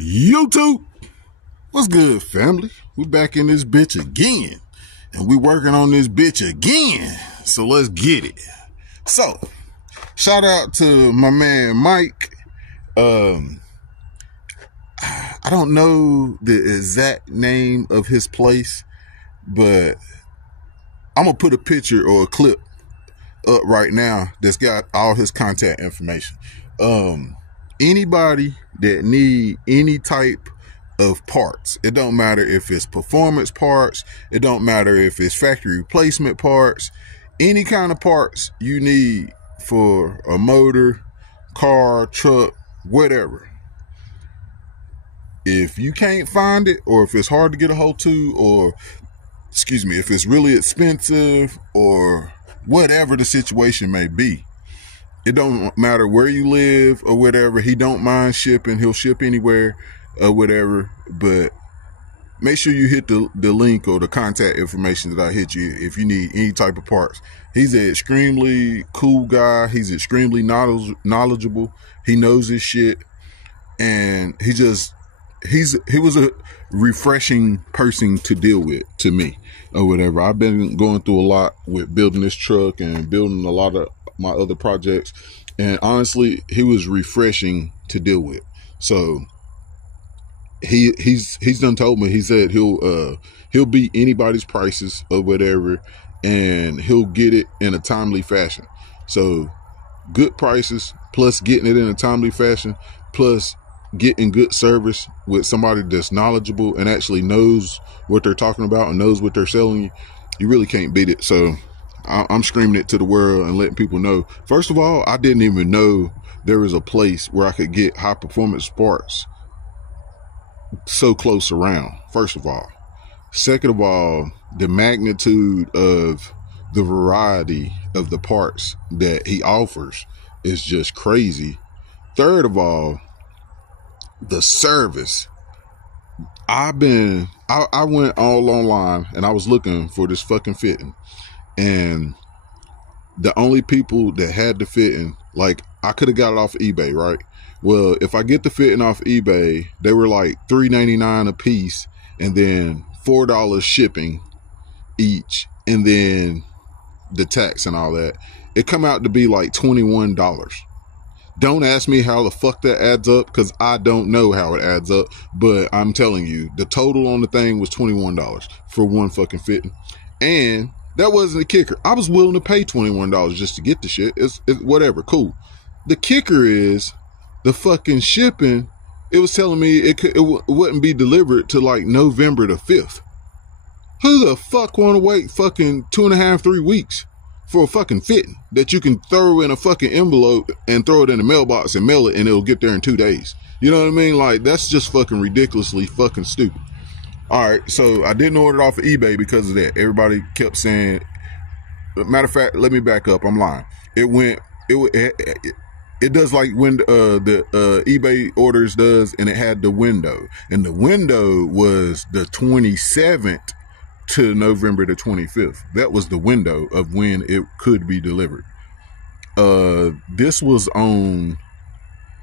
YouTube, what's good, family? We back in this bitch again, and we working on this bitch again. So let's get it. So, shout out to my man Mike. I don't know the exact name of his place, but I'm gonna put a picture or a clip up right now that's got all his contact information. Anybody that need any type of parts, it don't matter if it's performance parts, it don't matter if it's factory replacement parts, any kind of parts you need for a motor, car, truck, whatever. If you can't find it, or if it's hard to get a hold to, or if it's really expensive, or whatever the situation may be, it don't matter where you live or whatever. He don't mind shipping. He'll ship anywhere or whatever. But make sure you hit the link or the contact information that I hit you if you need any type of parts. He's an extremely cool guy. He's extremely knowledgeable. He knows his shit. And he was a refreshing person to deal with to me or whatever. I've been going through a lot with building this truck and building a lot of my other projects, and honestly, he was refreshing to deal with. So he's done told me, he said he'll beat anybody's prices or whatever, and he'll get it in a timely fashion. So good prices, plus getting it in a timely fashion, plus getting good service with somebody that's knowledgeable and actually knows what they're talking about and knows what they're selling you. You really can't beat it. So I'm screaming it to the world and letting people know. First of all, I didn't even know there was a place where I could get high performance parts so close around, first of all. Second of all, the magnitude of the variety of the parts that he offers is just crazy. Third of all, the service. I went all online and I was looking for this fucking fitting. And the only people that had the fitting, like, I could have got it off of eBay, right? Well, if I get the fitting off eBay, they were like $3.99 a piece, and then $4 shipping each, and then the tax and all that. It come out to be like $21. Don't ask me how the fuck that adds up, because I don't know how it adds up, but I'm telling you, the total on the thing was $21 for one fucking fitting. And that wasn't the kicker. I was willing to pay $21 just to get the shit. It's whatever, cool. The kicker is the fucking shipping. It was telling me it wouldn't be delivered to like November the 5th. Who the fuck want to wait fucking 2.5, 3 weeks for a fucking fitting that you can throw in a fucking envelope and throw it in the mailbox and mail it and it'll get there in 2 days? You know what I mean? Like, that's just fucking ridiculously fucking stupid. All right, so I didn't order it off of eBay because of that. Everybody kept saying, matter of fact, let me back up. I'm lying. It does like when the eBay orders does, and it had the window. And the window was the 27th to November the 25th. That was the window of when it could be delivered. This was on,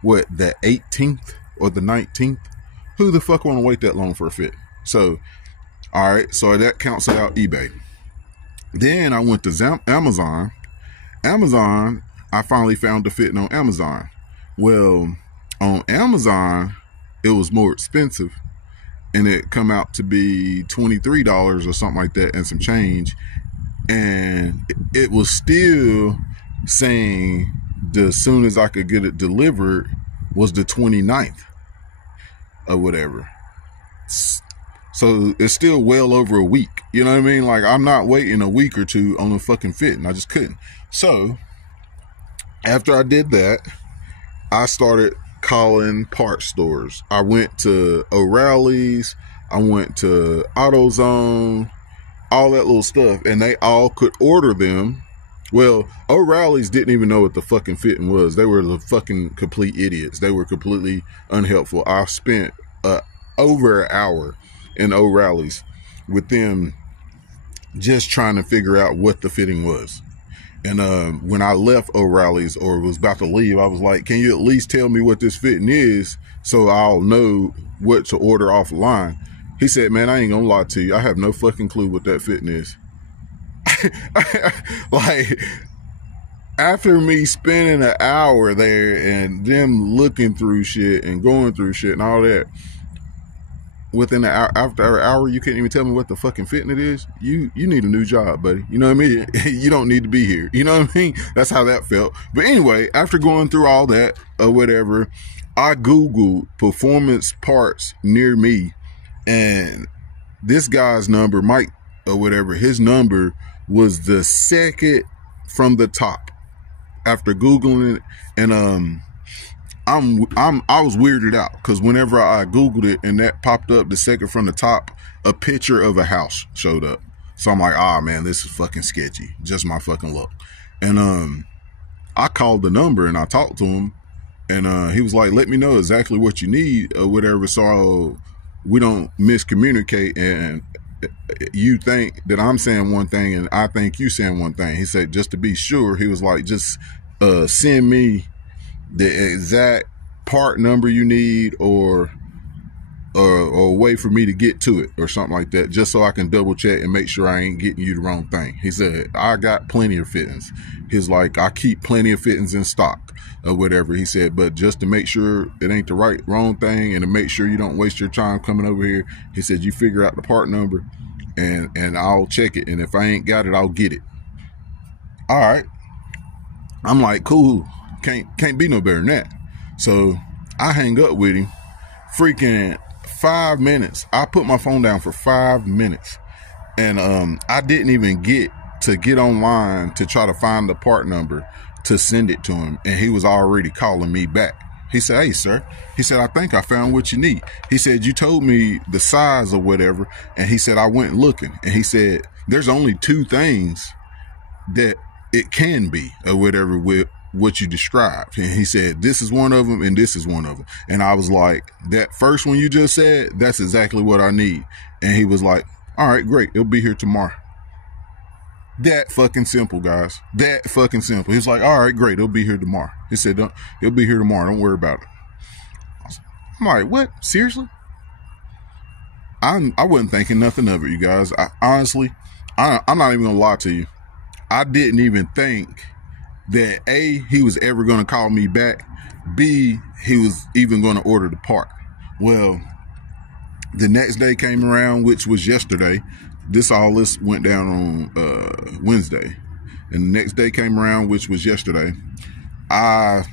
what, the 18th or the 19th? Who the fuck want to wait that long for a fit? So, all right, so that counts out eBay. Then I went to Amazon. Amazon, I finally found the fitting on Amazon. Well, on Amazon, it was more expensive, and it come out to be $23 or something like that and some change. And it was still saying the soon as I could get it delivered was the 29th or whatever. So it's still well over a week. You know what I mean? Like, I'm not waiting a week or two on a fucking fitting. I just couldn't. So after I did that, I started calling parts stores. I went to O'Reilly's. I went to AutoZone, all that little stuff, and they all could order them. Well, O'Reilly's didn't even know what the fucking fitting was. They were the fucking complete idiots. They were completely unhelpful. I spent over an hour in O'Reilly's with them just trying to figure out what the fitting was. And when I left O'Reilly's or was about to leave, I was like, can you at least tell me what this fitting is so I'll know what to order offline? He said, man, I ain't gonna lie to you. I have no fucking clue what that fitting is. Like, after me spending an hour there and them looking through shit and going through shit and all that, within an hour, after an hour, you can't even tell me what the fucking fitting it is. You need a new job, buddy. You know what I mean? You don't need to be here. You know what I mean? That's how that felt. But anyway, after going through all that or whatever, I Googled performance parts near me, and this guy's number, Mike or whatever, his number was the second from the top after Googling it. And I was weirded out because whenever I Googled it and that popped up the second from the top, a picture of a house showed up. So I'm like, ah, man, this is fucking sketchy. Just my fucking luck. And I called the number and I talked to him, and he was like, let me know exactly what you need or whatever, so we don't miscommunicate and you think that I'm saying one thing and I think you saying one thing. He said, just to be sure, he was like, just send me the exact part number you need or a way for me to get to it or something like that, just so I can double check and make sure I ain't getting you the wrong thing. He said, I got plenty of fittings. He's like, I keep plenty of fittings in stock or whatever. He said, but just to make sure it ain't the wrong thing and to make sure you don't waste your time coming over here, he said, you figure out the part number and I'll check it. And if I ain't got it, I'll get it. All right. I'm like, cool. Can't be no better than that. So I hang up with him. Freaking 5 minutes. I put my phone down for 5 minutes. And I didn't even get online to try to find the part number to send it to him. And he was already calling me back. He said, hey, sir. He said, I think I found what you need. He said, you told me the size or whatever. And he said, I went looking. And he said, there's only two things that it can be or whatever with what you described. And he said, this is one of them and this is one of them. And I was like, that first one you just said, that's exactly what I need. And he was like, all right, great. It'll be here tomorrow. That fucking simple, guys. That fucking simple. He's like, all right, great. It'll be here tomorrow. He said, it'll be here tomorrow. Don't worry about it. I'm like, what? Seriously? I wasn't thinking nothing of it, you guys. Honestly, I'm not even gonna lie to you. I didn't even think that A, he was ever going to call me back. B, he was even going to order the part. Well, the next day came around, which was yesterday. This went down on Wednesday. And the next day came around, which was yesterday. I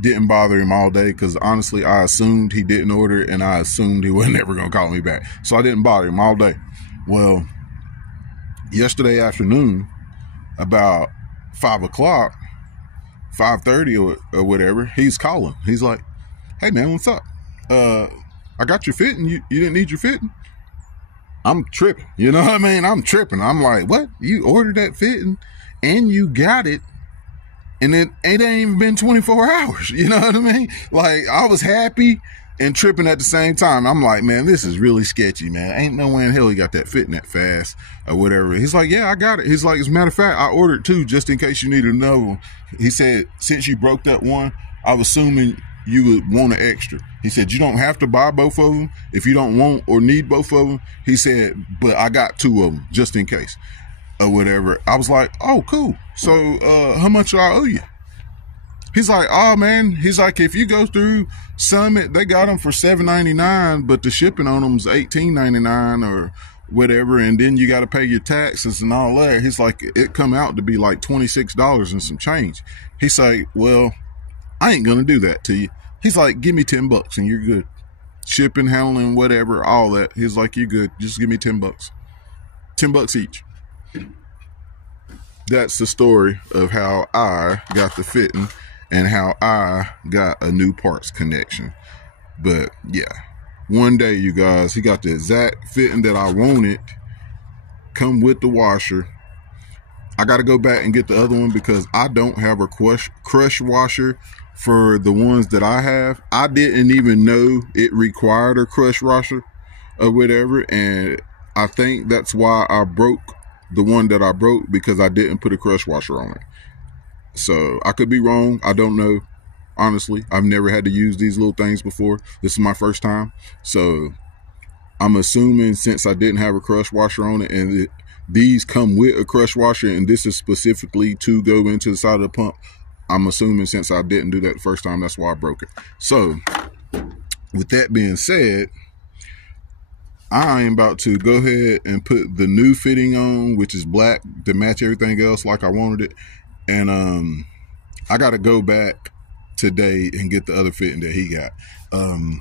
didn't bother him all day because honestly, I assumed he didn't order it and I assumed he wasn't ever going to call me back. So I didn't bother him all day. Well, yesterday afternoon, about 5 o'clock, 5:30 or whatever, he's calling. He's like, hey man, what's up? I got your fitting. You didn't need your fitting? I'm tripping. You know what I mean? I'm tripping. I'm like, what? You ordered that fitting and you got it and it ain't even been 24 hours. You know what I mean? Like, I was happy and tripping at the same time. I'm like, man, this is really sketchy, man. Ain't no way in hell he got that fitting that fast or whatever. He's like, yeah, I got it. He's like, as a matter of fact, I ordered two just in case you needed another one. He said, since you broke that one, I was assuming you would want an extra. He said, you don't have to buy both of them if you don't want or need both of them. He said, but I got two of them just in case or whatever. I was like, oh, cool. So how much do I owe you? He's like, oh man, he's like, if you go through Summit, they got them for $7.99, but the shipping on them is $18.99 or whatever, and then you got to pay your taxes and all that. He's like, it come out to be like $26 and some change. He's like, well, I ain't gonna do that to you. He's like, give me $10 and you're good. shipping, handling, whatever, all that. He's like, you good. Just give me $10. $10 each. That's the story of how I got the fitting and how I got a new parts connection. But yeah, one day, you guys, he got the exact fitting that I wanted, come with the washer. I got to go back and get the other one because I don't have a crush washer for the ones that I have. I didn't even know it required a crush washer or whatever, and I think that's why I broke the one that I broke, because I didn't put a crush washer on it. So I could be wrong. I don't know. Honestly, I've never had to use these little things before. This is my first time. So I'm assuming since I didn't have a crush washer on it, and these come with a crush washer, and this is specifically to go into the side of the pump, I'm assuming since I didn't do that the first time, that's why I broke it. So with that being said, I am about to go ahead and put the new fitting on, which is black, to match everything else like I wanted it. And I got to go back today and get the other fitting that he got. I'm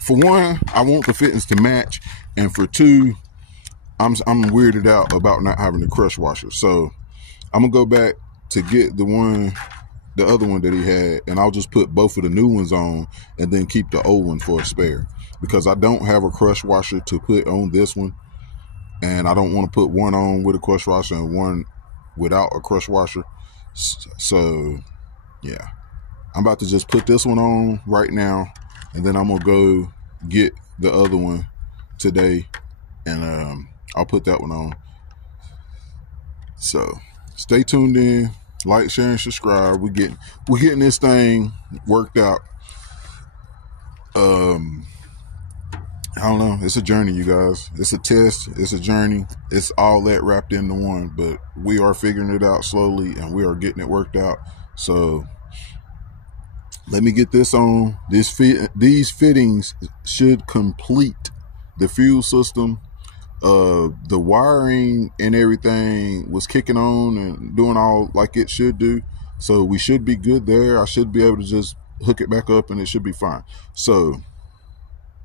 for one, I want the fittings to match, and for two, I'm weirded out about not having the crush washer. So I'm gonna go back to get the other one that he had, and I'll just put both of the new ones on and then keep the old one for a spare, because I don't have a crush washer to put on this one, and I don't want to put one on with a crush washer and one without a crush washer. So yeah, I'm about to just put this one on right now, and then I'm gonna go get the other one today, and I'll put that one on. So stay tuned in, like, share, and subscribe. We're getting this thing worked out. I don't know. It's a journey, you guys. It's a test. It's a journey. It's all that wrapped into one, but we are figuring it out slowly, and we are getting it worked out. So let me get this on. These fittings should complete the fuel system. The wiring and everything was kicking on and doing all like it should do. So we should be good there. I should be able to just hook it back up and it should be fine. So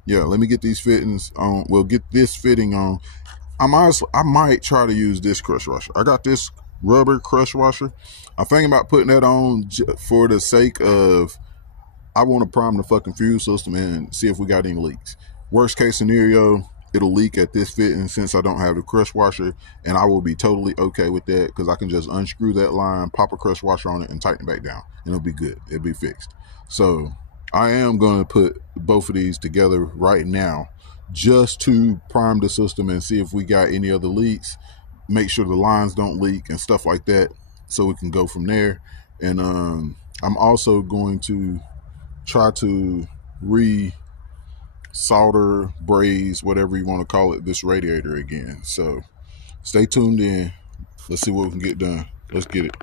yeah, let me get these fittings on. We'll get this fitting on. I might try to use this crush washer. I got this rubber crush washer. I'm thinking about putting that on for the sake of, I want to prime the fucking fuel system and see if we got any leaks. Worst case scenario, it'll leak at this fitting since I don't have the crush washer, and I will be totally okay with that because I can just unscrew that line, pop a crush washer on it, and tighten it back down, and it'll be good. It'll be fixed. So I am going to put both of these together right now just to prime the system and see if we got any other leaks, make sure the lines don't leak and stuff like that, so we can go from there. And I'm also going to try to solder, braze, whatever you want to call it, this radiator again. So stay tuned in. Let's see what we can get done. Let's get it.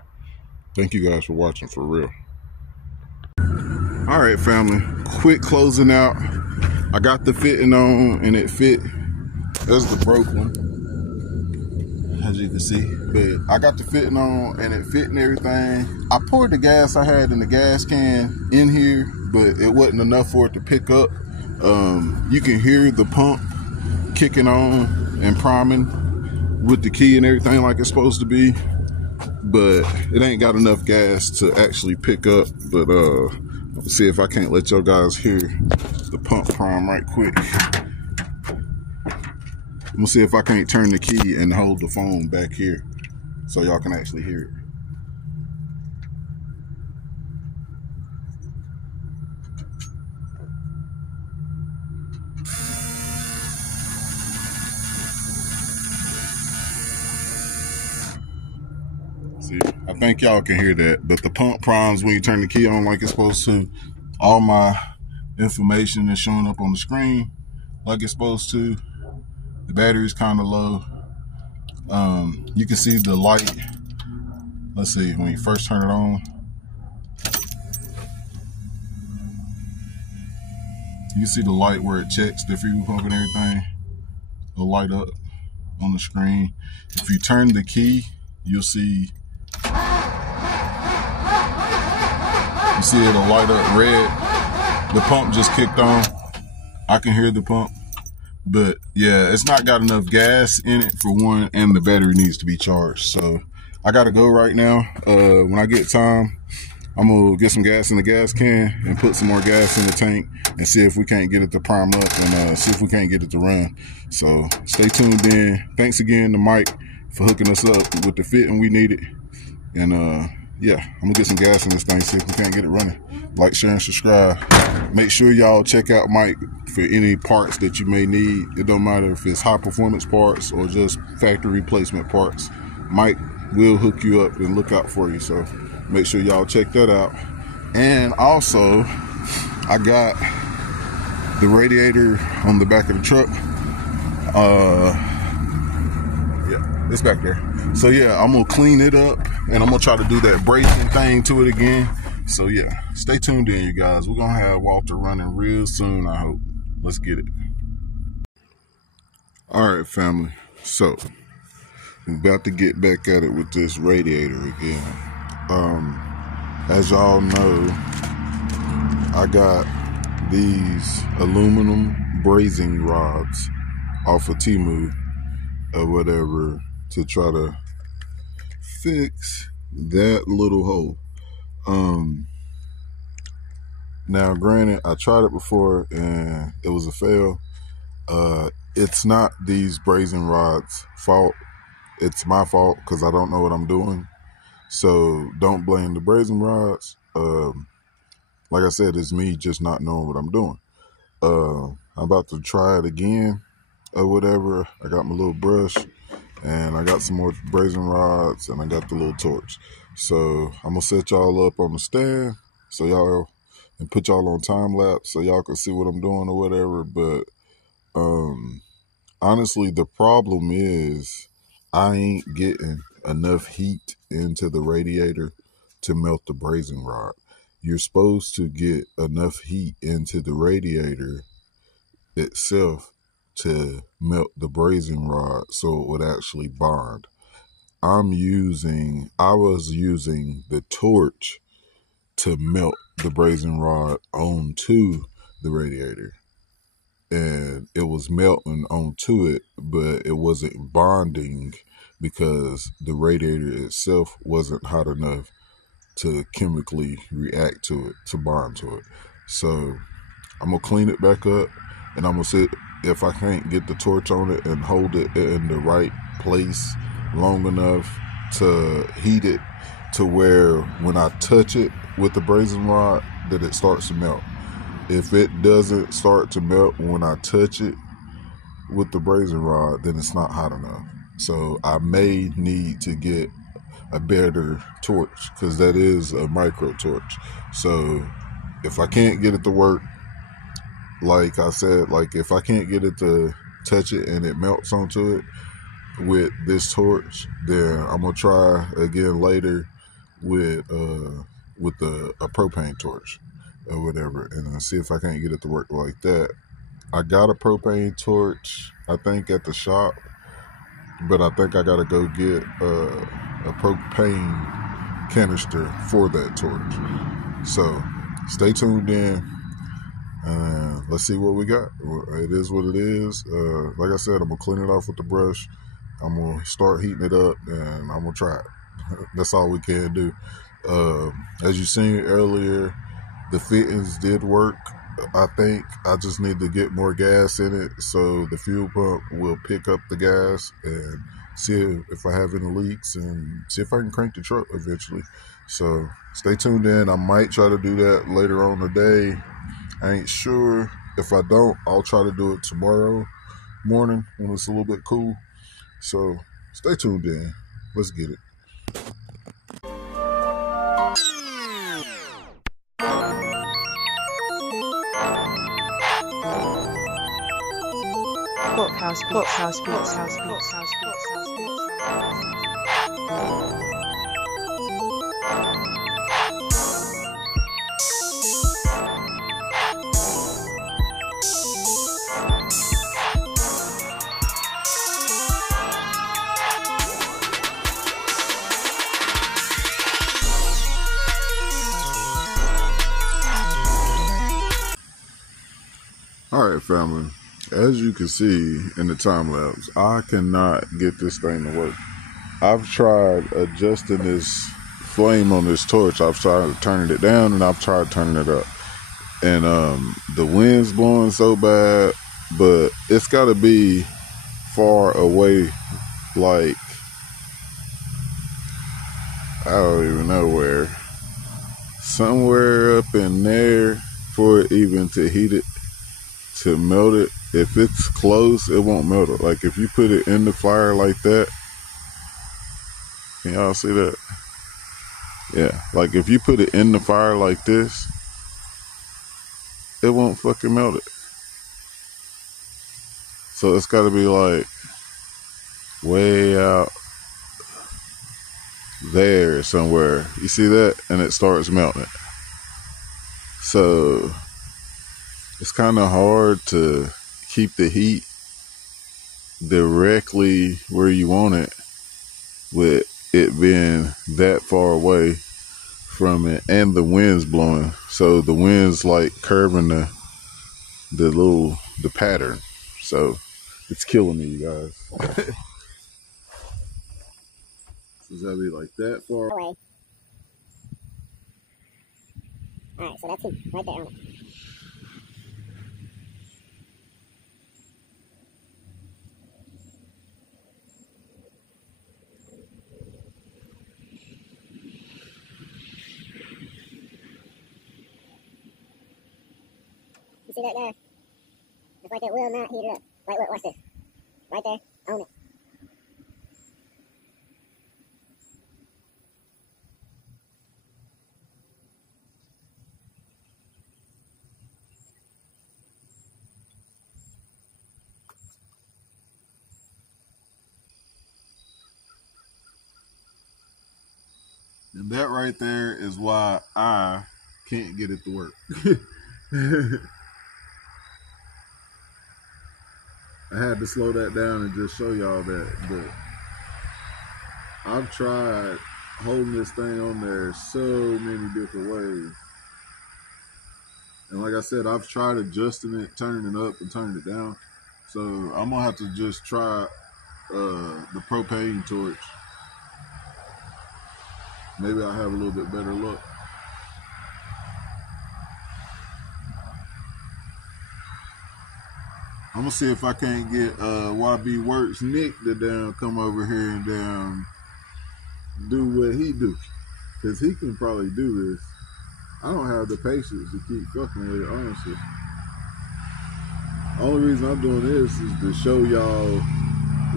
Thank you guys for watching, for real. All right, family, quick closing out. I got the fitting on and it fit. There's the broke one, as you can see, but I got the fitting on and it fit and everything. I poured the gas I had in the gas can in here, but it wasn't enough for it to pick up. You can hear the pump kicking on and priming with the key and everything like it's supposed to be, but it ain't got enough gas to actually pick up. But let's see if I can't let y'all guys hear the pump prime right quick. I'm gonna see if I can't turn the key and hold the phone back here so y'all can actually hear it. See, I think y'all can hear that, but the pump primes when you turn the key on like it's supposed to. All my information is showing up on the screen like it's supposed to. The battery's kind of low. You can see the light. Let's see, when you first turn it on, you can see the light where it checks the fuel pump and everything. It'll light up on the screen. If you turn the key, you'll see it'll light up red. The pump just kicked on. I can hear the pump. But yeah, it's not got enough gas in it for one, and the battery needs to be charged. So I gotta go right now. When I get time, I'm gonna get some gas in the gas can and put some more gas in the tank and see if we can't get it to prime up and see if we can't get it to run. So stay tuned in. Thanks again to Mike for hooking us up with the fitting we needed. And yeah, I'm gonna get some gas in this thing, see if we can't get it running. Like, share, and subscribe. Make sure y'all check out Mike for any parts that you may need. It don't matter if it's high performance parts or just factory replacement parts. Mike will hook you up and look out for you. So make sure y'all check that out. And also, I got the radiator on the back of the truck. Yeah, it's back there. So yeah, I'm gonna clean it up and I'm gonna try to do that brazing thing to it again. So yeah, stay tuned in, you guys. We're gonna have Walter running real soon, I hope. Let's get it. All right, family. So we're about to get back at it with this radiator again. As y'all know, I got these aluminum brazing rods off of Temu or whatever to try to fix that little hole. Now granted, I tried it before and it was a fail. It's not these brazing rods' fault. It's my fault because I don't know what I'm doing. So don't blame the brazing rods. Like I said, it's me just not knowing what I'm doing. I'm about to try it again or whatever. I got my little brush and I got some more brazing rods and I got the little torch. So I'm gonna set y'all up on the stand so y'all, and put y'all on time lapse so y'all can see what I'm doing or whatever. But honestly, the problem is I ain't getting enough heat into the radiator to melt the brazing rod. You're supposed to get enough heat into the radiator itself to melt the brazing rod so it would actually bond. I was using the torch to melt the brazing rod onto the radiator. And it was melting onto it, but it wasn't bonding because the radiator itself wasn't hot enough to chemically react to it, to bond to it. So I'm gonna clean it back up and I'm gonna see if I can't get the torch on it and hold it in the right place long enough to heat it to where when I touch it with the brazing rod that it starts to melt. If it doesn't start to melt when I touch it with the brazing rod, then it's not hot enough. So I may need to get a better torch because that is a micro torch. So if I can't get it to work, like I said, like if I can't get it to touch it and it melts onto it with this torch, then I'm gonna try again later with a propane torch or whatever, and see if I can't get it to work like that. I got a propane torch, I think, at the shop, but I think I gotta go get a propane canister for that torch. So stay tuned in and let's see what we got. It is what it is. Like I said, I'm gonna clean it off with the brush. I'm gonna start heating it up and I'm gonna try it. That's all we can do. As you seen earlier, the fittings did work. I think I just need to get more gas in it so the fuel pump will pick up the gas and see if I have any leaks and see if I can crank the truck eventually. So stay tuned in. I might try to do that later on today. I ain't sure. If I don't, I'll try to do it tomorrow morning when it's a little bit cool. So stay tuned in. Let's get it. House. All right, family. As you can see in the time lapse, I cannot get this thing to work. I've tried adjusting this flame on this torch. I've tried turning it down and I've tried turning it up. And the wind's blowing so bad, but it's got to be far away, like I don't even know where. Somewhere up in there for it even to heat it, to melt it. If it's close, it won't melt it. Like if you put it in the fire like that, can y'all see that? Yeah, like if you put it in the fire like this, it won't fucking melt it. So it's got to be like way out there somewhere. You see that? And it starts melting. So it's kind of hard to keep the heat directly where you want it with it being that far away from it, and the wind's blowing. So the wind's like curving the pattern. So it's killing me, you guys. It's gotta be like that far away. Alright, so that's it, right there on it. You see that there? It's like it will not heat it up. Right, look, watch this. Right there, on it. And that right there is why I can't get it to work. I had to slow that down and just show y'all that, but I've tried holding this thing on there so many different ways. And like I said, I've tried adjusting it, turning it up and turning it down. So I'm gonna have to just try the propane torch. Maybe I'll have a little bit better luck. I'm gonna see if I can't get YB Works Nick to come over here and do what he do, cause he can probably do this. I don't have the patience to keep fucking with it, honestly. Only reason I'm doing this is to show y'all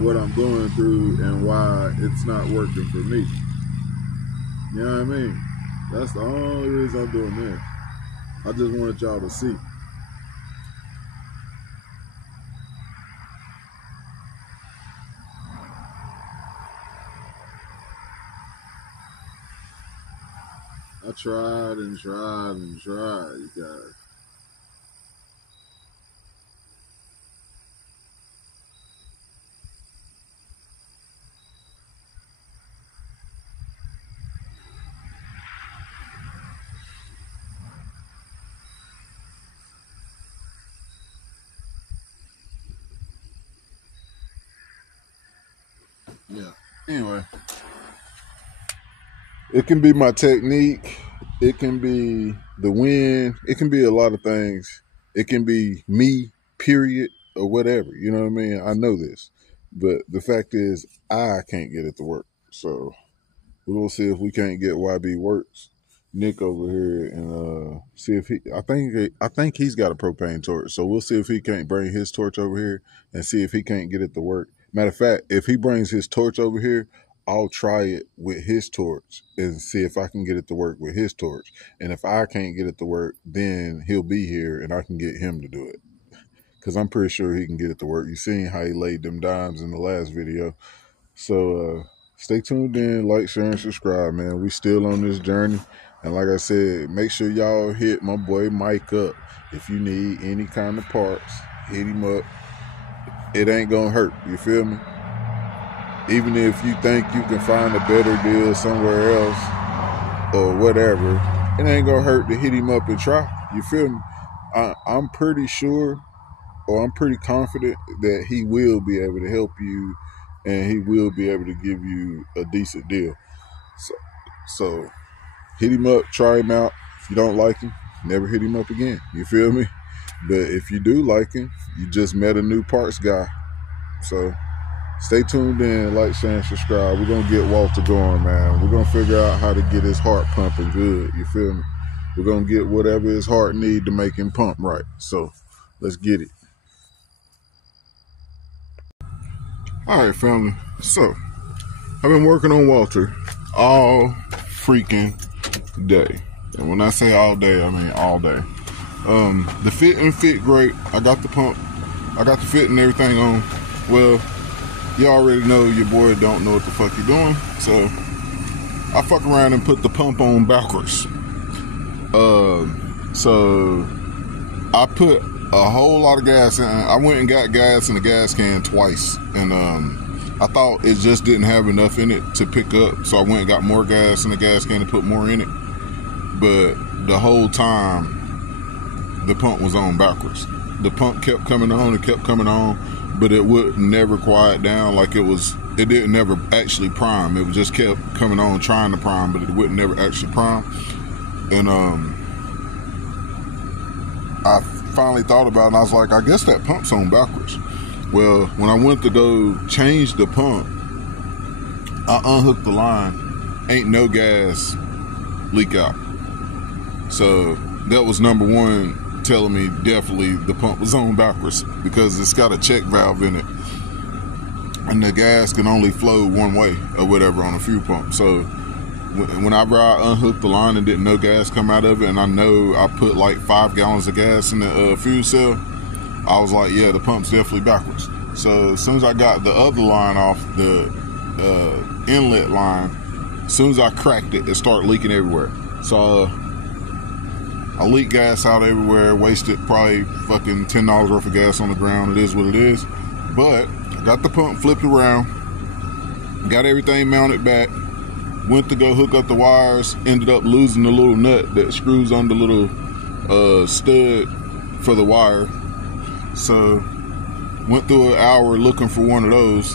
what I'm going through and why it's not working for me. You know what I mean? That's the only reason I'm doing this. I just wanted y'all to see. I tried and tried and tried, you guys. Yeah. Anyway, it can be my technique. It can be the wind. It can be a lot of things. It can be me, period, or whatever. You know what I mean? I know this. But the fact is, I can't get it to work. So we'll see if we can't get YB Works Nick over here and see if he. I think he's got a propane torch. So we'll see if he can't bring his torch over here and see if he can't get it to work. Matter of fact, if he brings his torch over here, I'll try it with his torch and see if I can get it to work with his torch. And if I can't get it to work, then he'll be here and I can get him to do it. Because I'm pretty sure he can get it to work. You seen how he laid them dimes in the last video. So stay tuned in, like, share, and subscribe, man. We still on this journey. And like I said, make sure y'all hit my boy Mike up. If you need any kind of parts, hit him up. It ain't gonna hurt, you feel me? Even if you think you can find a better deal somewhere else or whatever, it ain't gonna hurt to hit him up and try, you feel me? I'm pretty sure or I'm pretty confident that he will be able to help you, and he will be able to give you a decent deal. So hit him up, try him out. If you don't like him, never hit him up again. You feel me? But if you do like him, you just met a new parts guy. So stay tuned in, like, share, and subscribe. We're going to get Walter going, man. We're going to figure out how to get his heart pumping good. You feel me? We're going to get whatever his heart need to make him pump right. So let's get it. All right, family. So I've been working on Walter all freaking day. And when I say all day, I mean all day. The fitting fit great. I got the pump. I got the fit and everything on. Well, you already know your boy don't know what the fuck he doing. So I fuck around and put the pump on backwards. So I put a whole lot of gas in. I went and got gas in the gas can twice. And I thought it just didn't have enough in it to pick up. So I went and got more gas in the gas can to put more in it. But the whole time, the pump was on backwards. The pump kept coming on, it kept coming on, but it would never quiet down. Like it didn't never actually prime. It just kept coming on, trying to prime, but it wouldn't never actually prime. And I finally thought about it, and I was like, I guess that pump's on backwards. Well, when I went to go change the pump, I unhooked the line. Ain't no gas leak out. So that was number one, telling me definitely the pump was on backwards, because it's got a check valve in it, and the gas can only flow one way or whatever on a fuel pump. So whenever I unhooked the line and didn't know gas come out of it, and I know I put like 5 gallons of gas in the fuel cell, I was like, yeah, the pump's definitely backwards. So as soon as I got the other line off, the inlet line, as soon as I cracked it, it started leaking everywhere. So I leaked gas out everywhere, wasted probably fucking $10 worth of gas on the ground. It is what it is. But I got the pump flipped around, got everything mounted back, went to go hook up the wires, ended up losing the little nut that screws on the little stud for the wire. So went through an hour looking for one of those.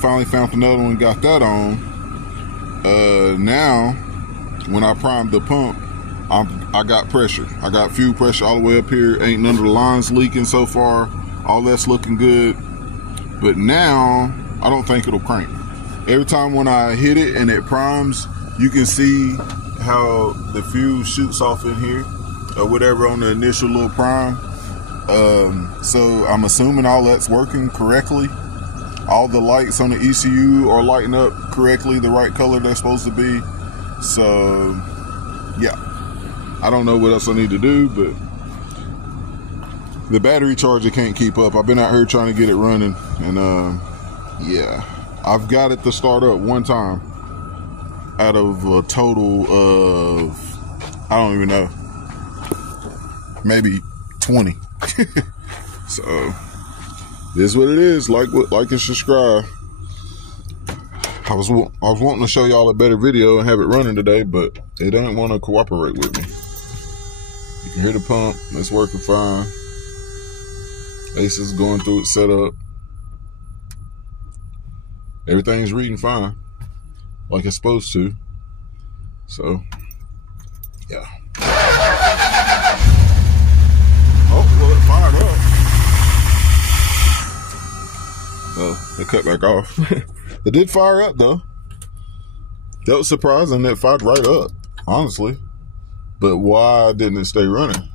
Finally found another one, got that on. Now, when I primed the pump, I got pressure. I got fuel pressure all the way up here. Ain't none of the lines leaking so far. All that's looking good. But now, I don't think it'll crank. Every time when I hit it and it primes, you can see how the fuel shoots off in here or whatever on the initial little prime. So I'm assuming all that's working correctly. All the lights on the ECU are lighting up correctly, the right color they're supposed to be. So, yeah. I don't know what else I need to do, but the battery charger can't keep up. I've been out here trying to get it running, and yeah, I've got it to start up one time out of a total of, I don't even know, maybe 20. So this is what it is. Like and subscribe. I was wanting to show y'all a better video and have it running today, but it didn't want to cooperate with me. You can hear the pump. It's working fine. Ace is going through its setup. Everything's reading fine, like it's supposed to. So, yeah. Oh, well, it fired up. Oh, it cut back off. It did fire up, though. That was surprising. It fired right up, honestly. But why didn't it stay running?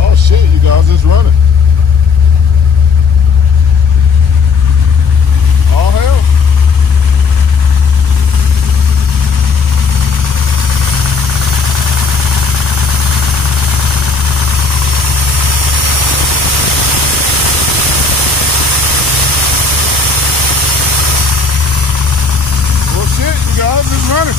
Oh shit, you guys, it's running. Oh hell. Guys, it's running.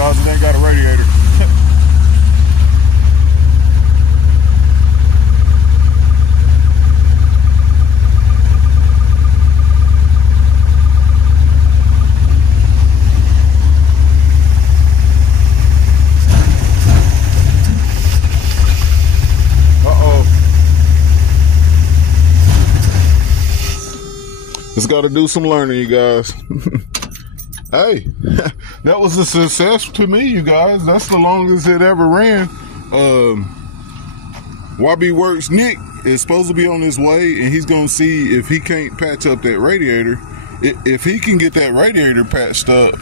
guys. It ain't got a radiator. It's got to do some learning, you guys. Hey, that was a success to me, you guys. That's the longest it ever ran. YB Works Nick is supposed to be on his way, and he's going to see if he can't patch up that radiator. If he can get that radiator patched up,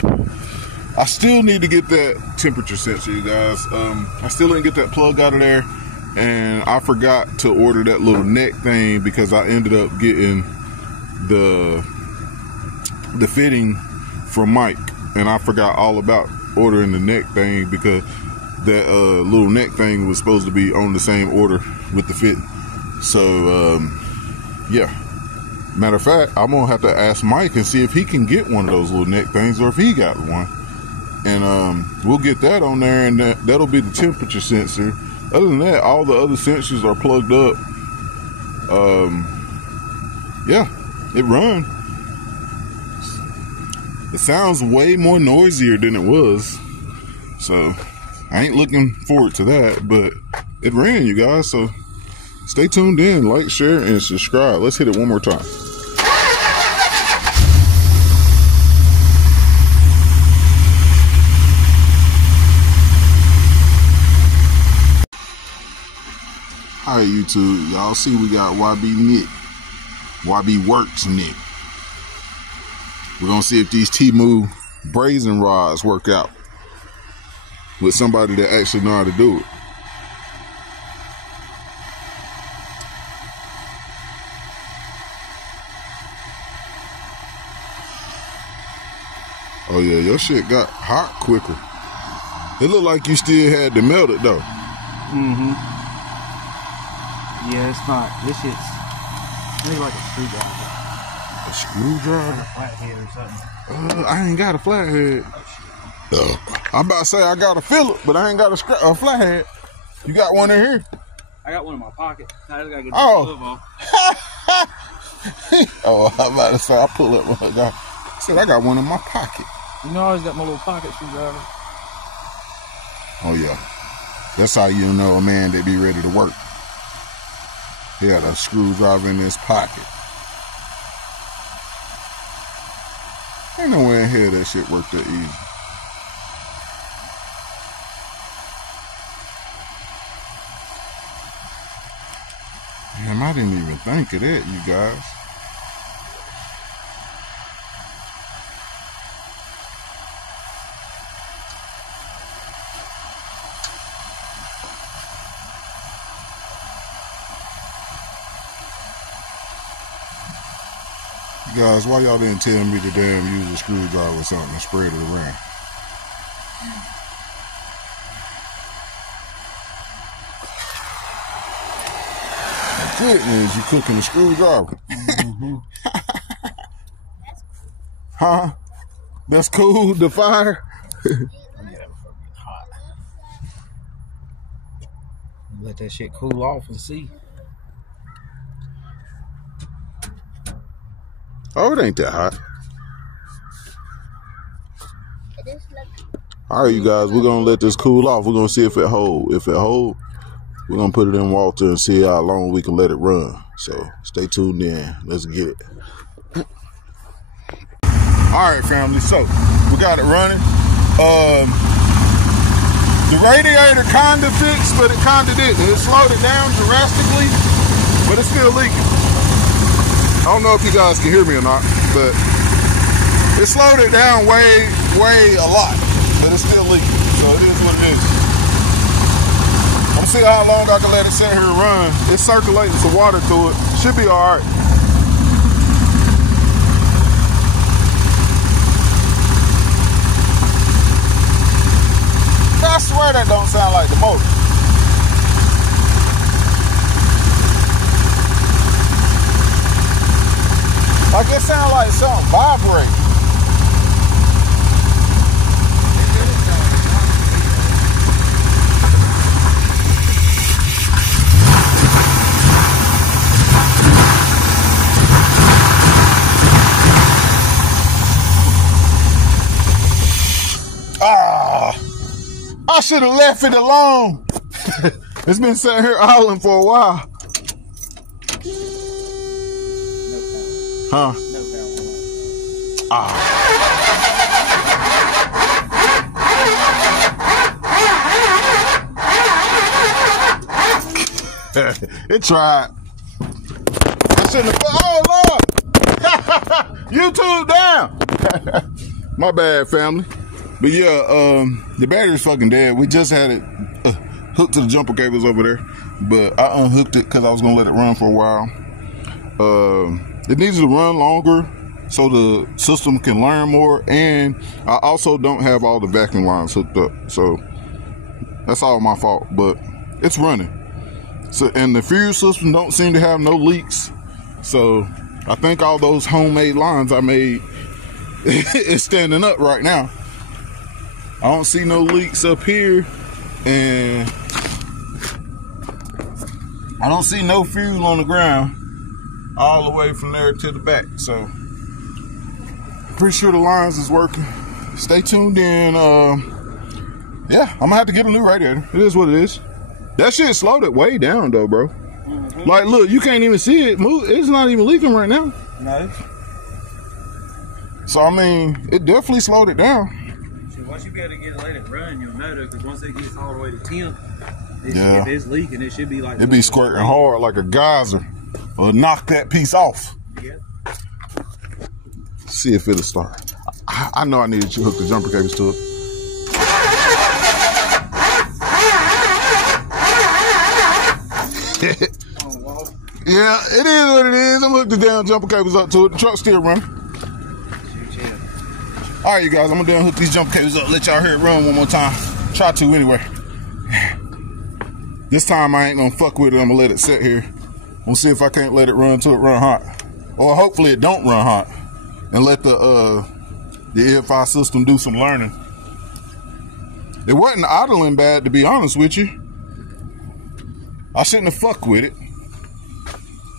I still need to get that temperature sensor, you guys. I still didn't get that plug out of there, and I forgot to order that little neck thing because I ended up getting the fitting from Mike, and I forgot all about ordering the neck thing because that little neck thing was supposed to be on the same order with the fitting. So yeah, matter of fact, I'm gonna have to ask Mike and see if he can get one of those little neck things, or if he got one, and we'll get that on there, and that'll be the temperature sensor. Other than that, all the other sensors are plugged up. Yeah, it runs. It sounds way more noisier than it was, so I ain't looking forward to that, but it ran, you guys. So stay tuned in, like, share, and subscribe. Let's hit it one more time. Alright, YouTube, y'all see we got YB Works Nick. We're gonna see if these Temu brazing rods work out with somebody that actually know how to do it. Oh yeah, your shit got hot quicker. It looked like you still had to melt it though. Yeah, it's not. This shit's maybe like a screwdriver. A screwdriver? Like a flathead or something. I ain't got a flathead. I'm about to say I got a Phillip, but I ain't got a flathead. You got one in here? I got one in my pocket. I just gotta get the glove off. Oh, I'm about to say I pull up one. I said I got one in my pocket. You know I always got my little pocket screwdriver. Oh yeah. That's how you know a man that be ready to work. He had a screwdriver in his pocket. Ain't no way in here that shit worked that easy. Damn, I didn't even think of that, you guys. You guys, why y'all didn't tell me to damn use a screwdriver or something and spread it around? Goodness, you cooking a screwdriver. Huh? That's cool, the fire? Let that shit cool off and see. Oh, it ain't that hot. All right, you guys, we're going to let this cool off. We're going to see if it hold. If it hold, we're going to put it in water and see how long we can let it run. So stay tuned in. Let's get it. All right, family. So we got it running. The radiator kind of fixed, but it kind of didn't. It slowed it down drastically, but it's still leaking. I don't know if you guys can hear me or not, but it slowed it down way a lot, but it's still leaking. So it is what it is. I'm gonna see how long I can let it sit here and run. It's circulating some water through it. Should be all right. I swear that don't sound like the motor. Like it sounds like something vibrating. should have left it alone. It's been sitting here idling for a while. Huh? It tried. I shouldn't have. Oh Lord! YouTube down. My bad, family. But yeah, the battery's fucking dead. We just had it hooked to the jumper cables over there, but I unhooked it because I was gonna let it run for a while. It needs to run longer so the system can learn more, and I also don't have all the vacuum lines hooked up, so that's all my fault. But it's running. So, and the fuel system don't seem to have no leaks. So I think all those homemade lines I made is standing up right now. I don't see no leaks up here, and I don't see no fuel on the ground all the way from there to the back. So pretty sure the lines is working. Stay tuned in. Yeah, I'm gonna have to get a new radiator. It is what it is. That shit slowed it way down though, bro. Like, look, you can't even see it move. It's not even leaking right now. No. So I mean, it definitely slowed it down. So once you gotta let it run, you'll know that, because once it gets all the way to 10, yeah, if it's leaking, it should be like it be squirting hard like a geyser. Or knock that piece off. Yeah. See if it'll start. I know I needed to hook the jumper cables to it. Yeah, it is what it is. I'm hooked the damn jumper cables up to it. The truck's still running. All right, you guys, I'm gonna down hook these jumper cables up. Let y'all hear it run one more time. Try to anyway. This time I ain't gonna fuck with it. I'm gonna let it sit here. We'll see if I can't let it run till it run hot, or hopefully it don't run hot, and let the EFI system do some learning. It wasn't idling bad, to be honest with you. I shouldn't have fucked with it,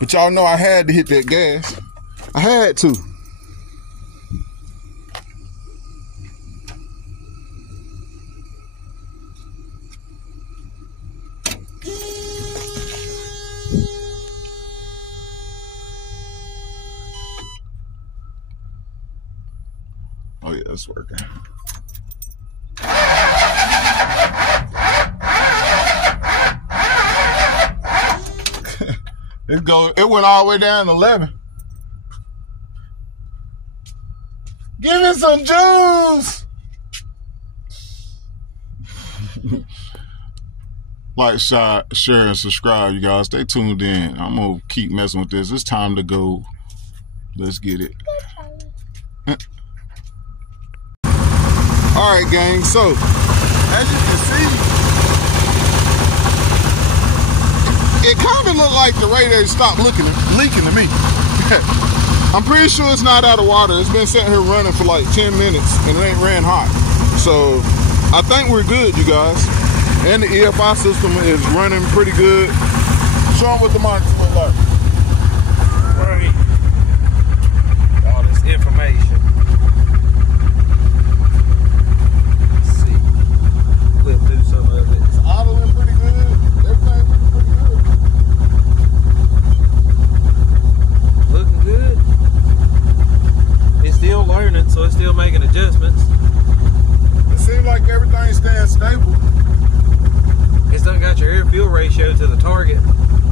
but y'all know I had to hit that gas. I had to. Oh yeah, it's working. It went all the way down to 11. Give me some juice. Like, share, and subscribe, you guys. Stay tuned in. I'm gonna keep messing with this. It's time to go. Let's get it. All right, gang. So, as you can see, it kind of looked like the radiator stopped leaking to me. I'm pretty sure it's not out of water. It's been sitting here running for like 10 minutes and it ain't ran hot. So, I think we're good, you guys. And the EFI system is running pretty good. Show them what the monitors look like. Right. All this information. Flip through some of it. It's idling pretty good. Everything's pretty good. Looking good. It's still learning, so it's still making adjustments. It seems like everything's staying stable. It's done got your air fuel ratio to the target.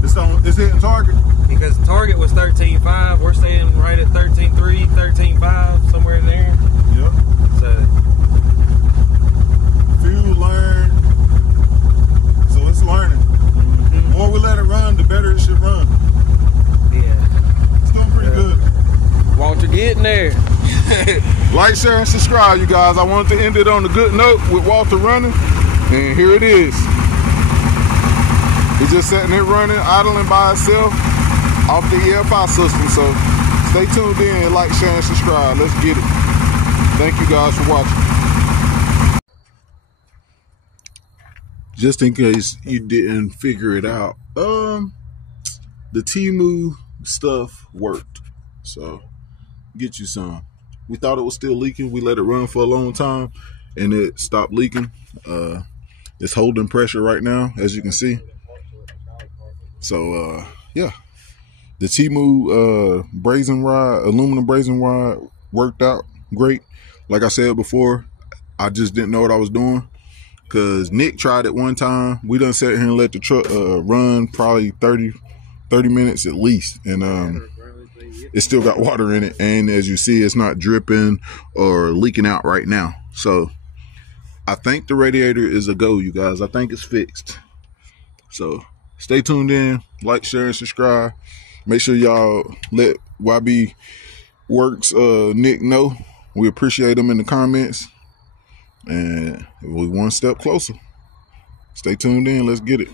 It's hitting target. Because the target was 13.5. We're staying right at 13.3, 13.5, somewhere in there. Yep. So Fuel learn. So it's learning. The more we let it run, the better it should run. yeah. It's doing pretty good. Walter, getting there. Like, share, and subscribe, you guys. I wanted to end it on a good note with Walter running. And here it is. He's just sitting there running, idling by itself off the EFI system. So stay tuned in, like, share, and subscribe. Let's get it. Thank you guys for watching. Just in case you didn't figure it out, the Temu stuff worked. So get you some. We thought it was still leaking. We let it run for a long time and it stopped leaking. It's holding pressure right now, as you can see. So yeah, the Temu brazing rod, aluminum brazing rod, worked out great. Like I said before, I just didn't know what I was doing, because Nick tried it one time. We done sat here and let the truck run probably 30 minutes at least, and it still got water in it, and as you see, it's not dripping or leaking out right now. So I think the radiator is a go, you guys. I think it's fixed. So stay tuned in, like, share, and subscribe. Make sure y'all let YB Works Nick know. We appreciate him in the comments, and we one step closer. Stay tuned in. Let's get it.